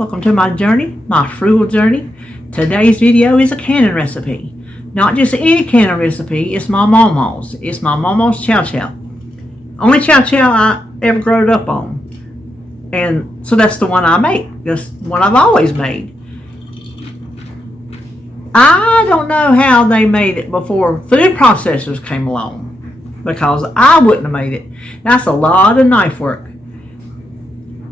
welcome to my journey, my frugal journey. Today's video is a canning recipe. Not just any canning recipe, it's my Mamaw's. It's my Mamaw's Chow Chow. Only Chow Chow I ever growed up on. And so that's the one I make. That's one I've always made. I don't know how they made it before food processors came along, because I wouldn't have made it. That's a lot of knife work.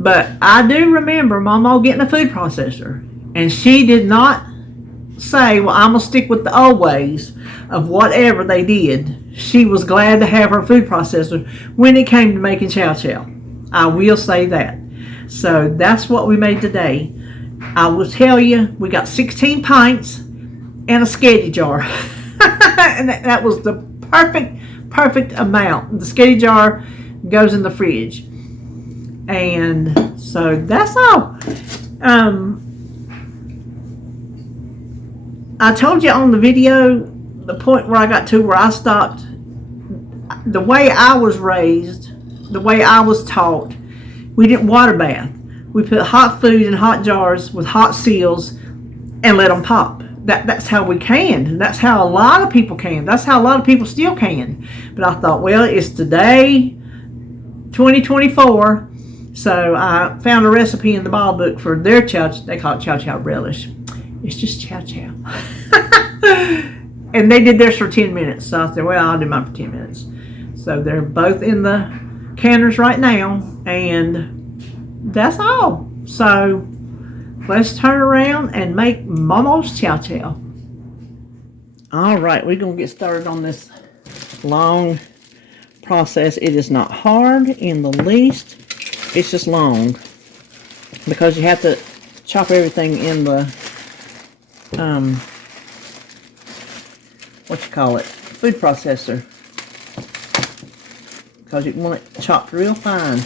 But I do remember Mamaw getting a food processor, and she did not say, well, I'm going to stick with the old ways of whatever they did. She was glad to have her food processor when it came to making chow chow. I will say that. So that's what we made today. I will tell you, we got 16 pints and a sketty jar. And that was the perfect amount. The sketty jar goes in the fridge. And so that's all. I told you on the video the point where I got to where I stopped. The way I was raised, the way I was taught, we didn't water bath. We put hot food in hot jars with hot seals and let them pop. That's how we canned. That's how a lot of people can. That's how a lot of people still can. But I thought, well, it's today, 2024. So I found a recipe in the Bible book for their chow. They call it chow chow relish. It's just chow chow. And they did theirs for 10 minutes. So I said, well, I'll do mine for 10 minutes. So they're both in the canners right now. And that's all. So let's turn around and make Mamaw's chow chow. All right, we're going to get started on this long process. It is not hard in the least. It's just long, because you have to chop everything in the, food processor, because you want it chopped real fine.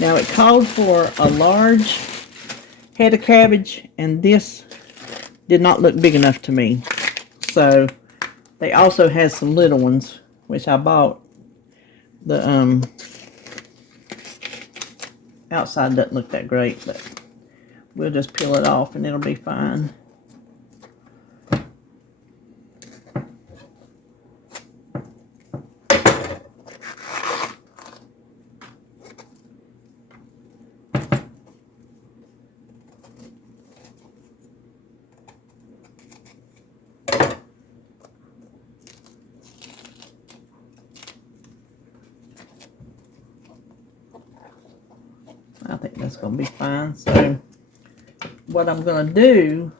Now it called for a large head of cabbage, and this did not look big enough to me. So they also had some little ones, which I bought. The outside doesn't look that great, but we'll just peel it off and it'll be fine. I think that's going to be fine. So what I'm going to do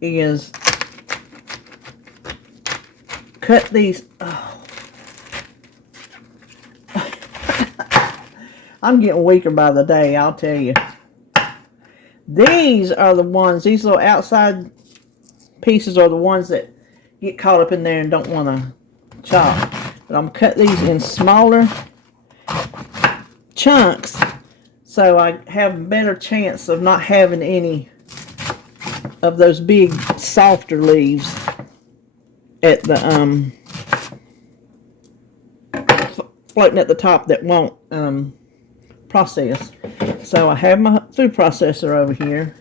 is cut these. Oh. I'm getting weaker by the day, I'll tell you. These are the ones, these little outside pieces are the ones that get caught up in there and don't want to chop. But I'm going to cut these in smaller chunks, so I have a better chance of not having any of those big softer leaves at the floating at the top that won't process. So I have my food processor over here,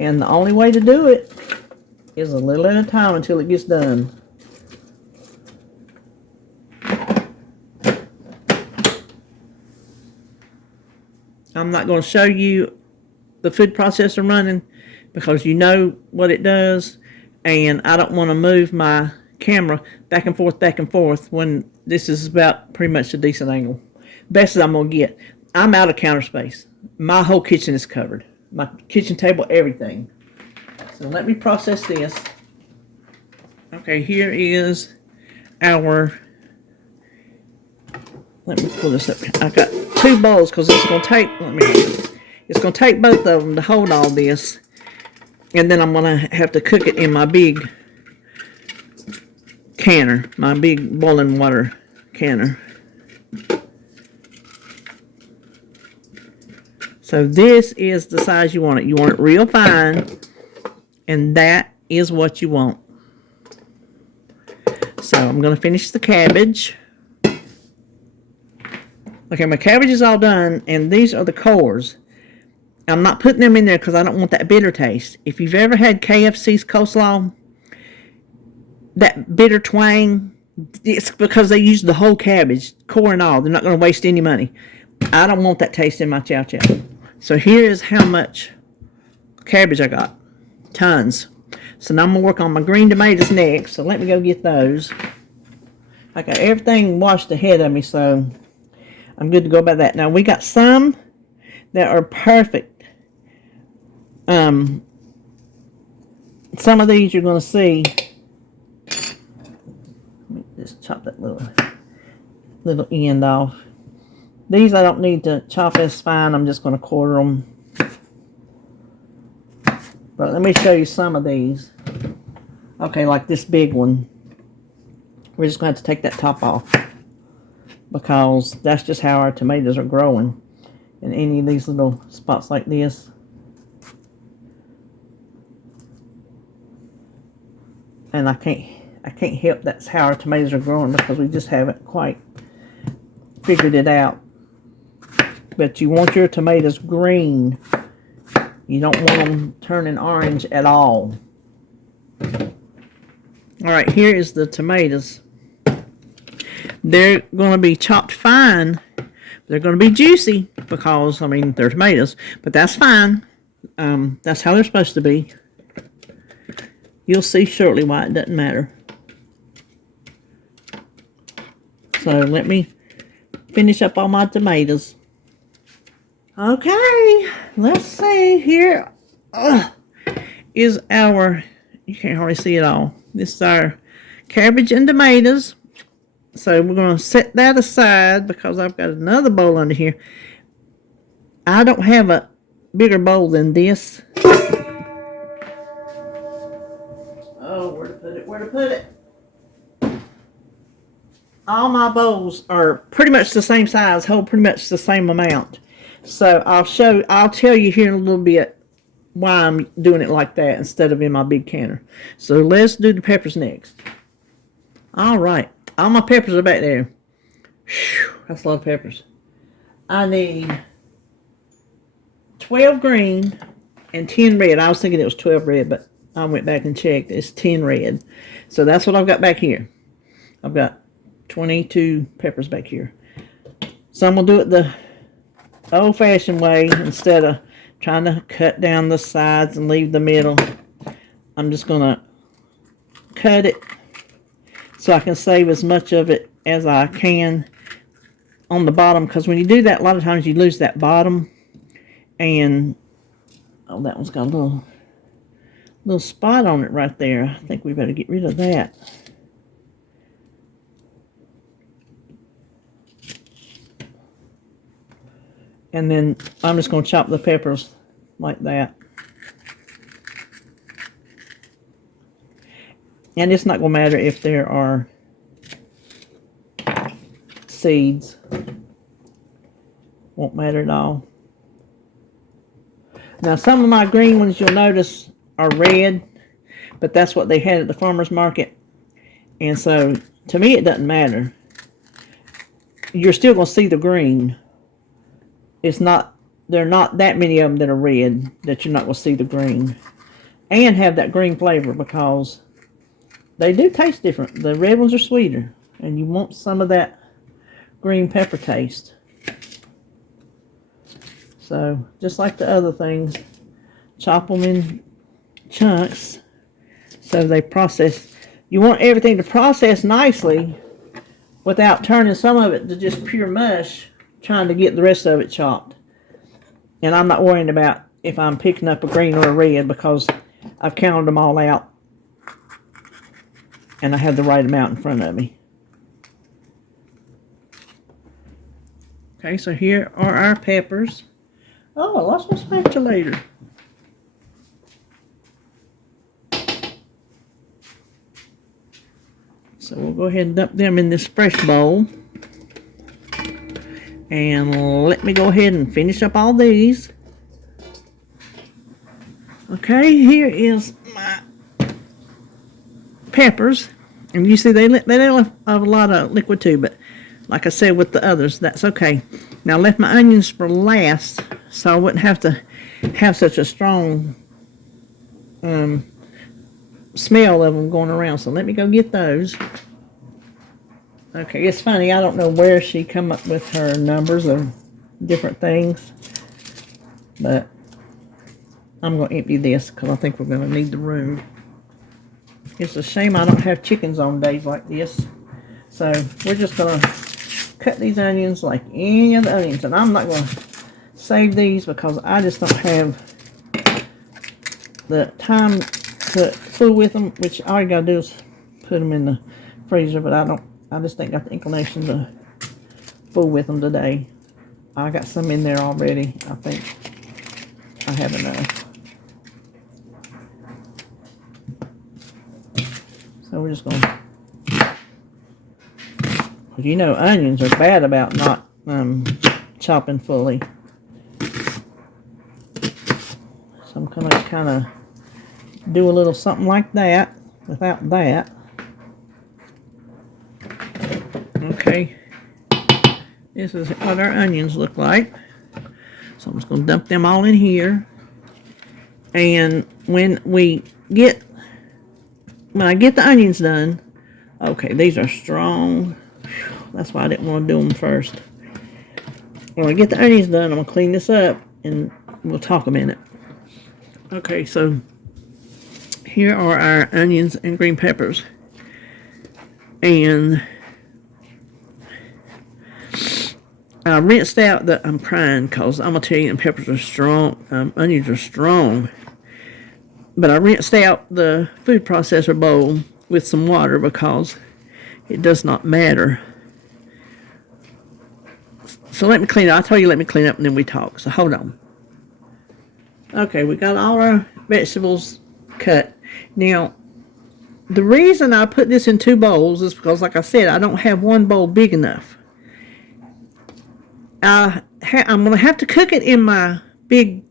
and the only way to do it is a little at a time until it gets done. I'm not going to show you the food processor running, because you know what it does, and I don't want to move my camera back and forth when this is about pretty much a decent angle. Best as I'm going to get. I'm out of counter space. My whole kitchen is covered. My kitchen table, everything. So let me process this. Okay, here is our... Let me pull this up. I've got 2 bowls, because it's going to take, it's going to take both of them to hold all this. And then I'm going to have to cook it in my big canner, my big boiling water canner. So this is the size you want it. You want it real fine, and that is what you want. So I'm going to finish the cabbage. Okay, my cabbage is all done, and these are the cores. I'm not putting them in there because I don't want that bitter taste. If you've ever had KFC's coleslaw, that bitter twang, it's because they use the whole cabbage, core and all. They're not going to waste any money. I don't want that taste in my chow chow. So here is how much cabbage I got. Tons. So now I'm going to work on my green tomatoes next. So let me go get those. I got everything washed ahead of me, so I'm good to go about that. Now we got some that are perfect. Some of these you're going to see. Let me just chop that little end off. These I don't need to chop as fine. I'm just going to quarter them. But let me show you some of these. Okay, like this big one. We're just going to have to take that top off, because that's just how our tomatoes are growing. In any of these little spots like this. And I can't help that's how our tomatoes are growing, because we just haven't quite figured it out. But you want your tomatoes green. You don't want them turning orange at all. Alright, here is the tomatoes. They're going to be chopped fine. They're going to be juicy because, I mean, they're tomatoes. But that's fine. That's how they're supposed to be. You'll see shortly why it doesn't matter. So let me finish up all my tomatoes. Okay, let's see. Here is our, you can't hardly see it all. This is our cabbage and tomatoes. So we're going to set that aside because I've got another bowl under here. I don't have a bigger bowl than this. Oh, where to put it? Where to put it? All my bowls are pretty much the same size, hold pretty much the same amount. So I'll tell you here in a little bit why I'm doing it like that instead of in my big canner. So let's do the peppers next. All right. All my peppers are back there. Whew, that's a lot of peppers. I need 12 green and 10 red. I was thinking it was 12 red, but I went back and checked. It's 10 red. So that's what I've got back here. I've got 22 peppers back here. So I'm going to do it the old-fashioned way instead of trying to cut down the sides and leave the middle. I'm just going to cut it so I can save as much of it as I can on the bottom, because when you do that, a lot of times you lose that bottom. And oh, that one's got a little spot on it right there. I think we better get rid of that. And then I'm just going to chop the peppers like that. And it's not going to matter if there are seeds. Won't matter at all. Now some of my green ones you'll notice are red, but that's what they had at the farmer's market. And so to me it doesn't matter. You're still going to see the green. There are not that many of them that are red that you're not going to see the green. And have that green flavor, because they do taste different. The red ones are sweeter, and you want some of that green pepper taste. So, just like the other things, chop them in chunks so they process. You want everything to process nicely without turning some of it to just pure mush, trying to get the rest of it chopped. And I'm not worrying about if I'm picking up a green or a red, because I've counted them all out and I have the right amount in front of me. Okay, so here are our peppers. Oh, I lost my spatula. So we'll go ahead and dump them in this fresh bowl. And let me go ahead and finish up all these. Okay, here is my peppers. And you see they left a lot of liquid too, but like I said with the others, that's okay. Now I left my onions for last so I wouldn't have to have such a strong smell of them going around. So let me go get those. Okay, it's funny, I don't know where she come up with her numbers of different things, but I'm going to empty this because I think we're going to need the room. It's a shame I don't have chickens on days like this. So we're just going to cut these onions like any other onions. And I'm not going to save these because I just don't have the time to fool with them, which all you got to do is put them in the freezer, but I just ain't got the inclination to fool with them today. I got some in there already. I think I have enough. So we're just going to, you know, onions are bad about not chopping fully. So I'm going to kind of do a little something like that without that. Okay. This is what our onions look like. So I'm just going to dump them all in here. And when I get the onions done, okay, these are strong. That's why I didn't want to do them first. When I get the onions done, I'm going to clean this up and we'll talk a minute. Okay, so here are our onions and green peppers. And I rinsed out I'm crying because I'm going to tell you, peppers are strong. Onions are strong. But I rinsed out the food processor bowl with some water because it does not matter. So let me clean up. I told you let me clean up and then we talk. So hold on. Okay, we got all our vegetables cut. Now, the reason I put this in 2 bowls is because, like I said, I don't have one bowl big enough. I'm going to have to cook it in my big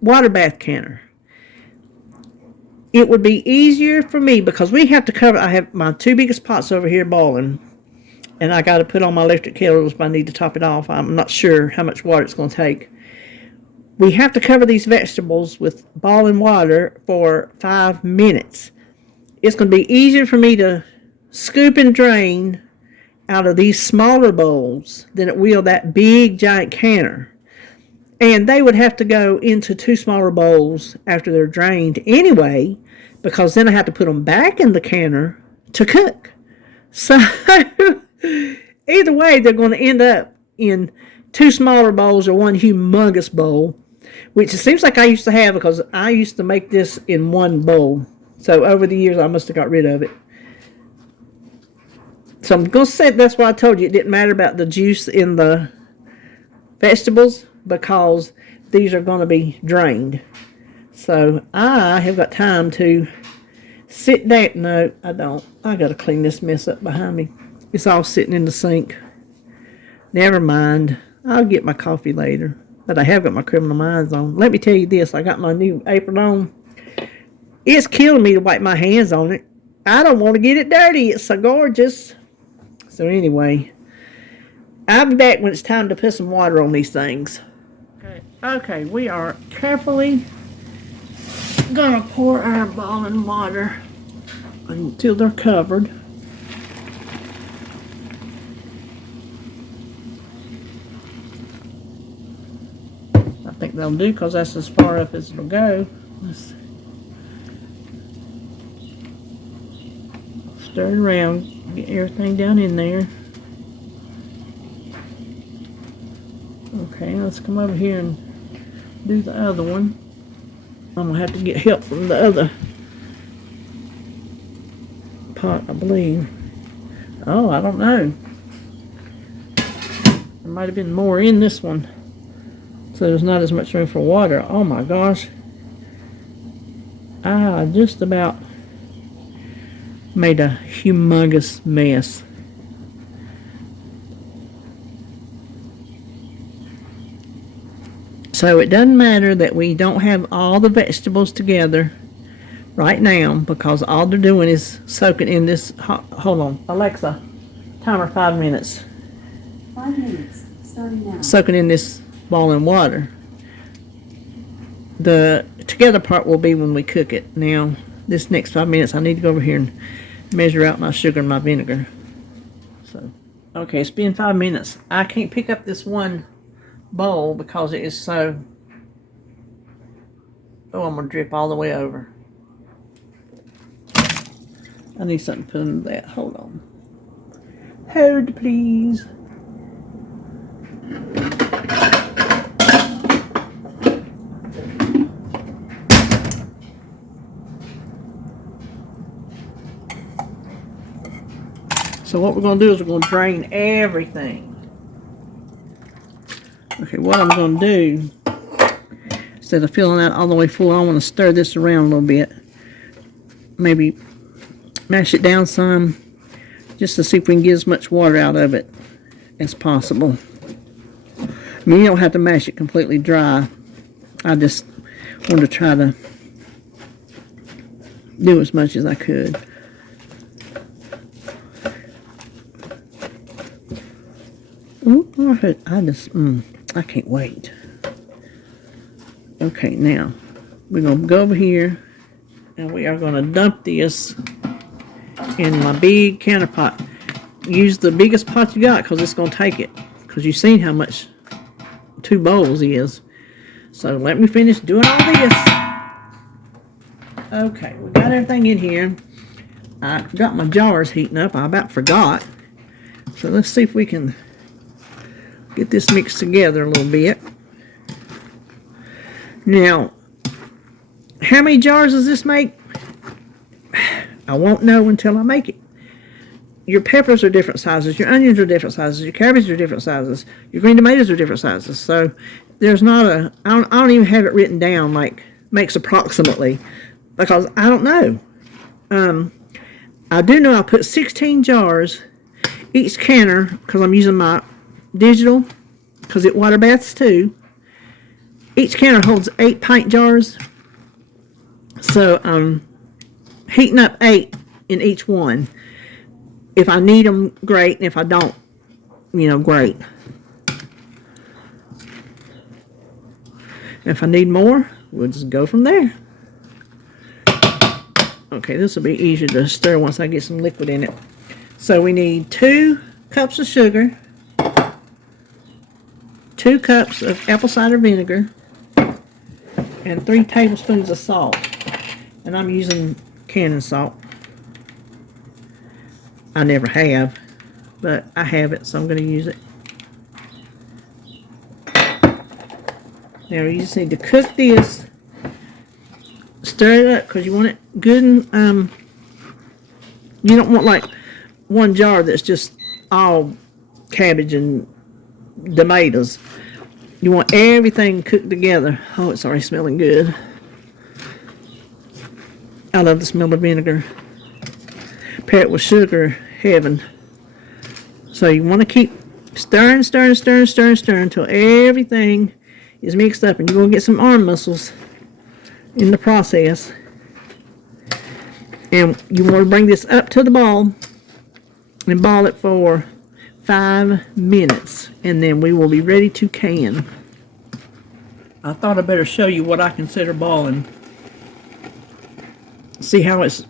water bath canner. It would be easier for me because we have to cover. I have my 2 biggest pots over here boiling, and I got to put on my electric kettles if I need to top it off. I'm not sure how much water it's going to take. We have to cover these vegetables with boiling water for 5 minutes. It's going to be easier for me to scoop and drain out of these smaller bowls than it will that big giant canner. And they would have to go into 2 smaller bowls after they're drained anyway, because then I have to put them back in the canner to cook. So either way, they're going to end up in 2 smaller bowls or 1 humongous bowl, which it seems like I used to have because I used to make this in 1 bowl. So over the years, I must have got rid of it. So I'm going to say that's why I told you it didn't matter about the juice in the vegetables, because these are going to be drained. So I have got time to sit down. No, I don't. I got to clean this mess up behind me. It's all sitting in the sink. Never mind. I'll get my coffee later. But I have got my Criminal Minds on. Let me tell you this. I got my new apron on. It's killing me to wipe my hands on it. I don't want to get it dirty. It's so gorgeous. So anyway, I'll be back when it's time to put some water on these things. Okay, we are carefully gonna pour our boiling water until they're covered. I think they'll do because that's as far up as it'll go. Let's stir it around, get everything down in there. Okay, let's come over here and do the other one. I'm going to have to get help from the other pot, I believe. Oh, I don't know. There might have been more in this one, so there's not as much room for water. Oh my gosh. I just about made a humongous mess. So it doesn't matter that we don't have all the vegetables together right now, because all they're doing is soaking in this hot. Hold on, Alexa, timer 5 minutes. 5 minutes, starting now. Soaking in this boiling water. The together part will be when we cook it. Now, this next 5 minutes, I need to go over here and measure out my sugar and my vinegar. So, okay, it's been 5 minutes. I can't pick up this one bowl because it is so... Oh, I'm going to drip all the way over. I need something to put in that. Hold on. Hold, please. So what we're going to do is we're going to drain everything. Okay, what I'm going to do, instead of filling that all the way full, I want to stir this around a little bit. Maybe mash it down some, just to see if we can get as much water out of it as possible. I mean, you don't have to mash it completely dry. I just want to try to do as much as I could. Ooh, I can't wait. Okay, now we're going to go over here and we are going to dump this in my big counter pot. Use the biggest pot you got because it's going to take it. Because you've seen how much 2 bowls is. So let me finish doing all this. Okay, we got everything in here. I got my jars heating up. I about forgot. So let's see if we can get this mixed together a little bit. Now, how many jars does this make? I won't know until I make it. Your peppers are different sizes, your onions are different sizes, your cabbage are different sizes, your green tomatoes are different sizes. So there's not a, I don't even have it written down like makes approximately because I don't know. I do know I put 16 jars, each canner, because I'm using my digital, because it water baths too. Each canner holds 8 pint jars. So I'm heating up 8 in each one. If I need them, great. And if I don't, great. If I need more, we'll just go from there. Okay, this will be easier to stir once I get some liquid in it. So we need 2 cups of sugar, 2 cups of apple cider vinegar, and 3 tablespoons of salt. And I'm using cannon salt. I never have, but I have it, so I'm going to use it. Now you just need to cook this, stir it up because you want it good and you don't want like one jar that's just all cabbage and tomatoes. You want everything cooked together. Oh, it's already smelling good. I love the smell of vinegar. Pair it with sugar, heaven. So you want to keep stirring until everything is mixed up, and you're going to get some arm muscles in the process. And you want to bring this up to the ball and ball it for 5 minutes, and then we will be ready to can. I thought I better show you what I consider balling. See how it's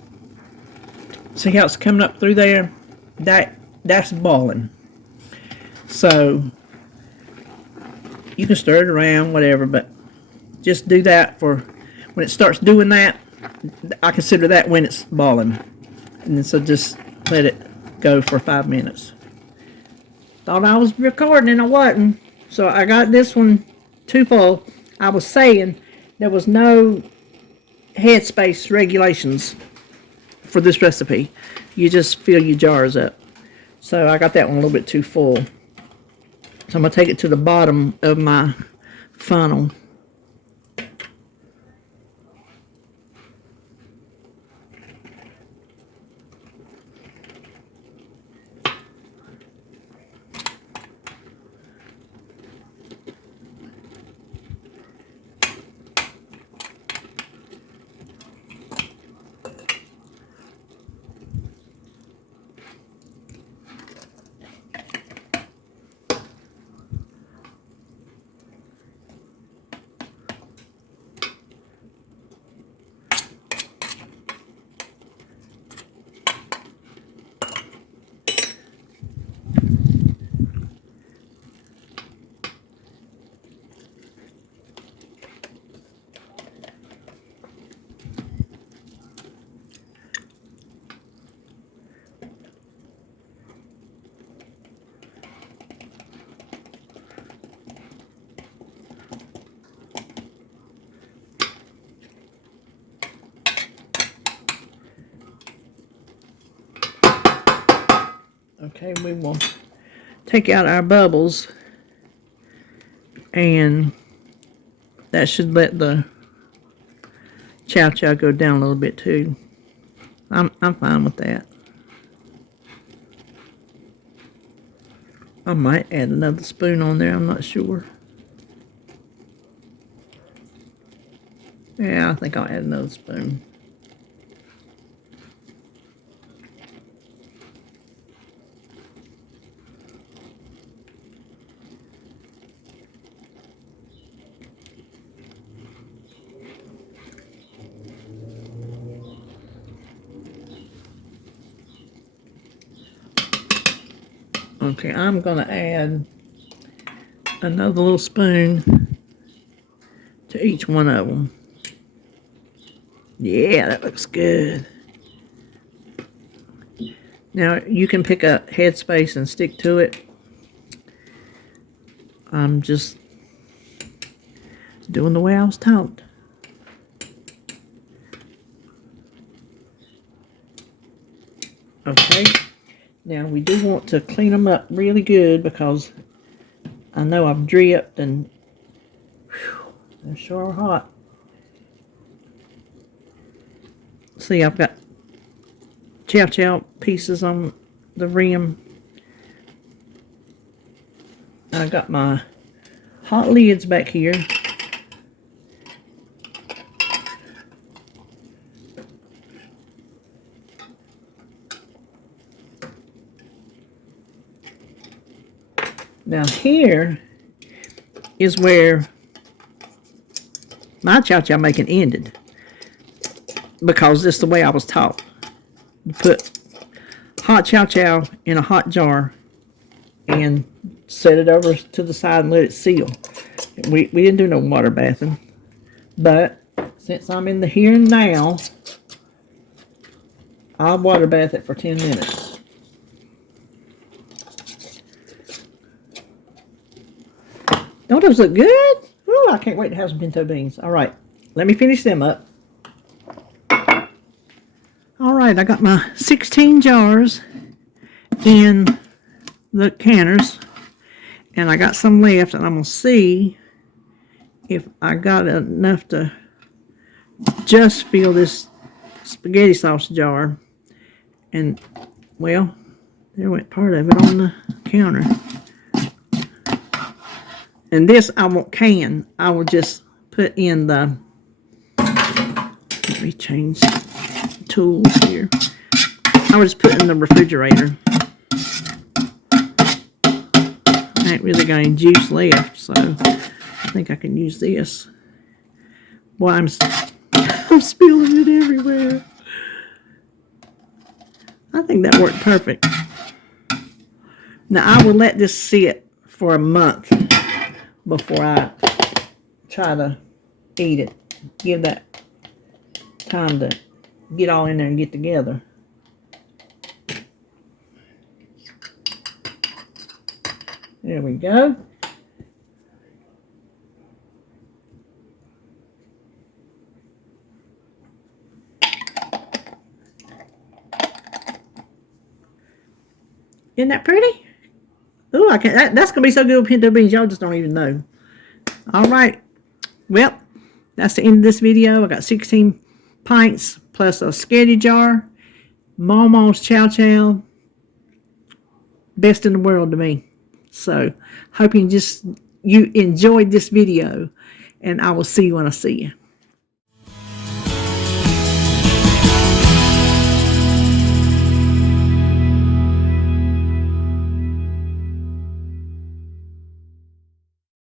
coming up through there? That's balling. So you can stir it around, whatever, but just do that for when it starts doing that. I consider that when it's balling. And then so just let it go for 5 minutes. Thought I was recording and I wasn't. So I got this one too full. I was saying there was no headspace regulations for this recipe. You just fill your jars up. So I got that one a little bit too full. So I'm going to take it to the bottom of my funnel. Okay, we will take out our bubbles, and that should let the chow chow go down a little bit too. I'm fine with that. I might add another spoon on there, I'm not sure. Yeah, I think I'll add another spoon. Okay, I'm gonna add another little spoon to each one of them. Yeah, that looks good. Now, you can pick a headspace and stick to it. I'm just doing the way I was taught. Okay, now we do want to clean them up really good because I know I've dripped and whew, they sure are hot. See, I've got chow chow pieces on the rim. I got my hot lids back here. Now here is where my chow chow making ended, because this is the way I was taught. You put hot chow chow in a hot jar and set it over to the side and let it seal. We didn't do no water bathing, but since I'm in the here and now, I'll water bath it for 10 minutes. Don't those look good? Ooh, I can't wait to have some pinto beans. All right, let me finish them up. All right, I got my 16 jars in the canners, and I got some left, and I'm going to see if I got enough to just fill this spaghetti sauce jar. And, well, there went part of it on the counter. And this I won't can. I will just put in the, let me change tools here. I will just put in the refrigerator. I ain't really got any juice left, so I think I can use this. Boy, I'm spilling it everywhere. I think that worked perfect. Now I will let this sit for a month before I try to eat it. Give that time to get all in there and get together. There we go. Isn't that pretty? Ooh, I can't. That's gonna be so good with pinto beans. Y'all just don't even know. All right. Well, that's the end of this video. I got 16 pints plus a sketty jar. Mamaw's chow chow. Best in the world to me. So, hope you enjoyed this video, and I will see you when I see you.